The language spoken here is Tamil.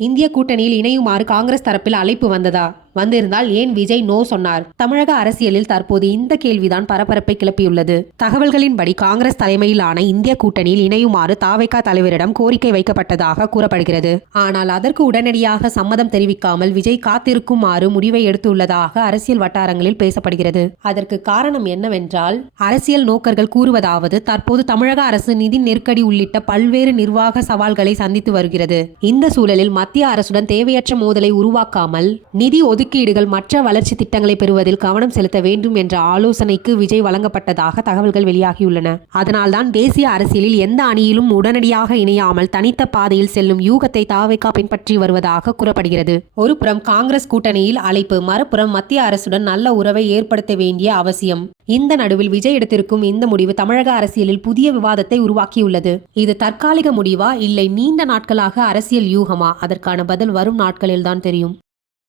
இந்திய கூட்டணியில் இணையுமாறு காங்கிரஸ் தரப்பில் அழைப்பு வந்ததா? வந்திருந்தால் ஏன் விஜய் நோ சொன்னார்? தமிழக அரசியலில் தற்போது இந்த கேள்விதான் பரபரப்பை கிளப்பியுள்ளது. தகவல்களின்படி காங்கிரஸ் தலைமையிலான இந்திய கூட்டணியில் இணையுமாறு தாவேகா தலைவரிடம் கோரிக்கை வைக்கப்பட்டதாக கூறப்படுகிறது. ஆனால் அதற்கு உடனடியாக சம்மதம் தெரிவிக்காமல் விஜய் காத்திருக்குமாறு முடிவை எடுத்துள்ளதாக அரசியல் வட்டாரங்களில் பேசப்படுகிறது. அதற்கு காரணம் என்னவென்றால், அரசியல் நோக்கர்கள் கூறுவதாவது, தற்போது தமிழக அரசு நிதி நெருக்கடி உள்ளிட்ட பல்வேறு நிர்வாக சவால்களை சந்தித்து வருகிறது. இந்த சூழலில் மத்திய அரசுடன் தேவையற்ற மோதலை உருவாக்காமல் நிதி ஒதுக்கீடுகள் மற்ற வளர்ச்சி திட்டங்களை பெறுவதில் கவனம் செலுத்த வேண்டும் என்ற ஆலோசனைக்கு விஜய் வழங்கப்பட்டதாக தகவல்கள் வெளியாகியுள்ளன. அதனால்தான் தேசிய அரசியலில் எந்த அணியிலும் உடனடியாக இணையாமல் தனித்த பாதையில் செல்லும் யூகத்தை தாவேகா பின்பற்றி வருவதாக கூறப்படுகிறது. ஒருபுறம் காங்கிரஸ் கூட்டணியில் அழைப்பு, மறுபுறம் மத்திய அரசுடன் நல்ல உறவை ஏற்படுத்த வேண்டிய அவசியம். இந்த நடுவில் விஜய் எடுத்திருக்கும் இந்த முடிவு தமிழக அரசியலில் புதிய விவாதத்தை உருவாக்கியுள்ளது. இது தற்காலிக முடிவா, இல்லை நீண்ட நாட்களாக அரசியல் யூகமா? அதற்கான பதில் வரும் நாட்களில்தான் தெரியும்.